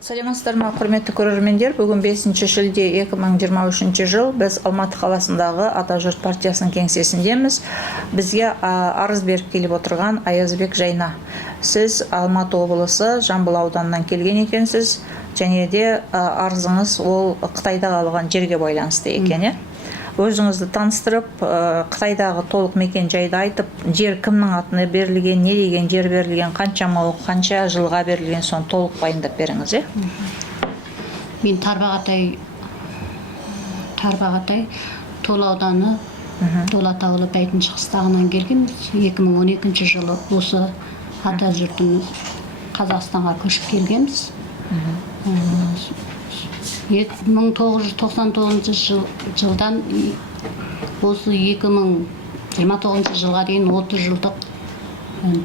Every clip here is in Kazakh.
Саламатсыздар ма, құрметті көрермендер. Бүгін 5 шілде 2023 жыл біз Алматы қаласындағы Атажұрт партиясының кеңсесіндеміз. Бізге арыз беріп келіп отырған Аязбек Жайна. Сіз Алматы облысы Жамбыл ауданынан келген екенсіз, және де арызыңыз ол Қытайда қалған жерге байланысты екен. Өзіңізді таныстырып, Қытайдағы толық мекен жайды айтып, жер кімнің атына берілген, не деген жер берілген, қанша мал, қанша жылға берілген, соны толық баяндап беріңіз. Мен Тарбағатай Тол ауданы Дулат ауылы Бәйтінші қыстағынан келген. 2012 жылы осы Атажұрттың Қазақстанға көшіп келгенбіз. 1999 жылдан осы 2029 жылға дейін 30 жылдық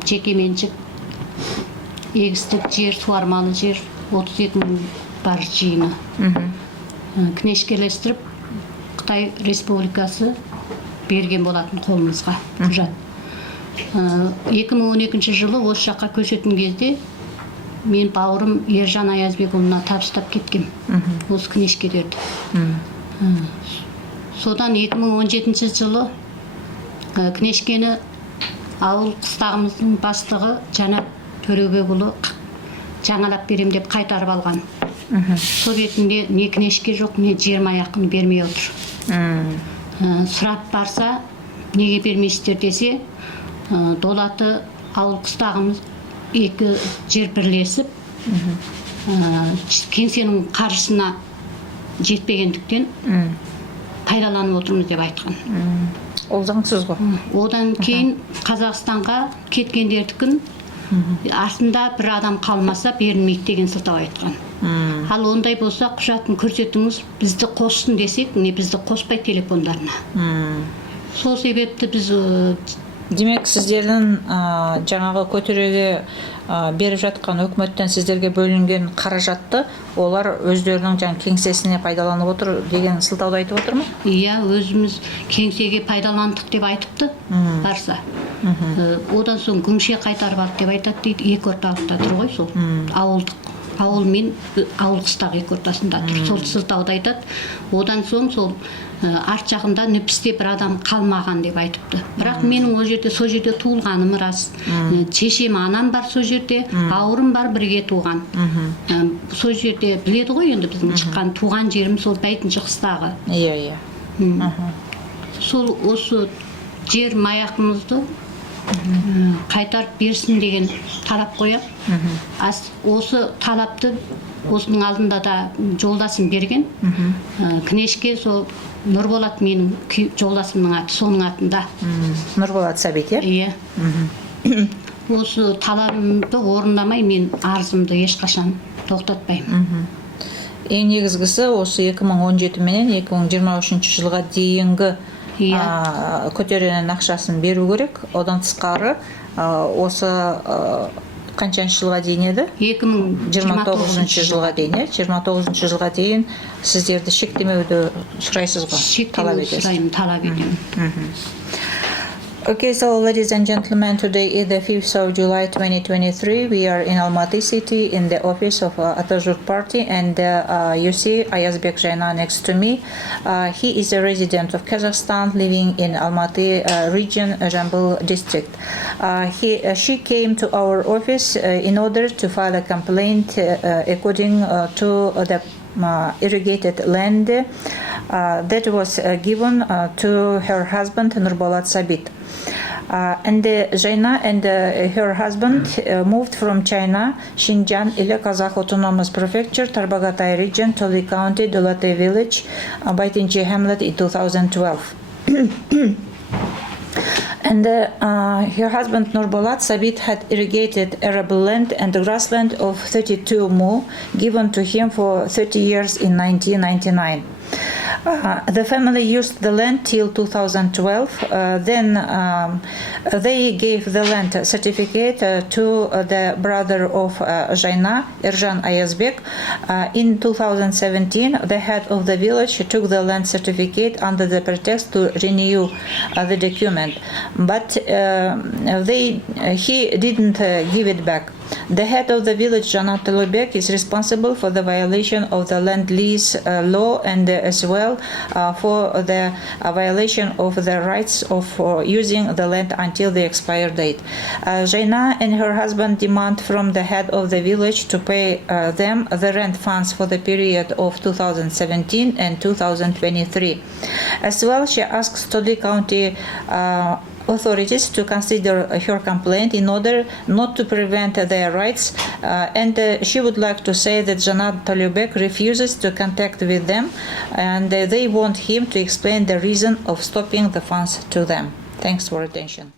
жекеменшік егістік жер, суармалы жер 32 мың бар жиыны кінешкелестіріп Қытай Республикасы берген болатын қолымызға құжат. 2012 жылы осы жаққа көшетін кезде мен бауырым Ержан Аязбекұлына табыстап кеткем осы кінешкелерді. Содан 2017 жылы кінешкені ауыл қыстағымыздың бастығы Жанат Төребекұлы жаңалап берем деп қайтарып алған. Сол ретінде не кінешке жоқ, не жер маяқын бермей отыр. Сұрап барса, неге бермейсіздер десе, Долаты ауыл қыстағымыз екі жер бірлесіп, кеңсенің қаржысына жетпегендіктен пайдаланып отырмыз деп айтқан. Ол заңсыз ғой. Одан кейін Қазақстанға кеткендердікін артында бір адам қалмаса берілмейді деген сылтау айтқан. Ал ондай болса құжатын көрсетіңіз, бізді қоссын десек, не бізді қоспай телефондарына. Сол себепті біз демек сіздердің жаңағы көтереге беріп жатқан өкіметтен сіздерге бөлінген қаражатты олар өздерінің кеңсесіне пайдаланып отыр деген сылтауды айтып отыр ма? Иә, өзіміз кеңсеге пайдаландық деп айтыпты барса. Одан соң күңше қайтарып алды деп айтады дейді. Екі орталықта тұр ғой сол. Ауыл мен ауыл қыстақ екі ортасында тұр. Сол сылтауды айтады. Одан соң сол арт жағында нүпісте бір адам қалмаған деп айтыпты. Бірақ менің сол жерде туылғаным рас. Шешем, анам бар сол жерде, ауырым бар, бірге туған. Сол жерде біледі ғой енді біздің шыққан туған жерім сол Бәйтінші қыстағы. Иә. Сол осы жер маяқымызды қайтарып берсін деген талап қояп. Осы талапты осының алдында да жолдасым берген. Кінешке сол Нұрболат менің жолдасымның аты, соның атында. Нұрболат Сәбит, иә? Иә. Осы талабымды орындамай мен арызымды ешқашан тоқтатпаймын. Ең негізгісі осы 2017 менен 2023 жылға дейінгі көтеренің ақшасын беру керек. Одан тысқары осы қаншаншы жылға дейін еді? 2029 жылға дейін. 29 жылға дейін сіздерді шектемеуді сұрайсыз ғой? Шектемеуді сұраймын, талап етемін. Okay, so ladies and gentlemen, today is the 5th of July 2023. We are in Almaty city in the office of ATAJURT party, and you see Ayazbek Jayna next to me. He is a resident of Kazakhstan living in Almaty region, Jambul district. She came to our office in order to file a complaint according to the irrigated land that was given to her husband Nurbolat Sabit. And Jayna and her husband moved from China, Xinjiang, Ile Kazakh Autonomous Prefecture, Tarbagatay region, Toli County, Dolate village, Baitinchi hamlet in 2012. And her husband Nurbolat Sabit had irrigated arable land and grassland of 32 mu given to him for 30 years in 1999. The family used the land till 2012. Then they gave the land certificate to the brother of Jayna, Erjan Ayazbek. In 2017, the head of the village took the land certificate under the pretext to renew the document, but he didn't give it back. The head of the village, Жанат Толобек, is responsible for the violation of the land-lease law and as well for the violation of the rights of using the land until the expire date. Jaina and her husband demand from the head of the village to pay them the rent funds for the period of 2017 and 2023. As well, she asks Todi County authorities to consider her complaint in order not to prevent their rights, and she would like to say that Janat Talibek refuses to contact with them, and they want him to explain the reason of stopping the funds to them. Thanks for attention.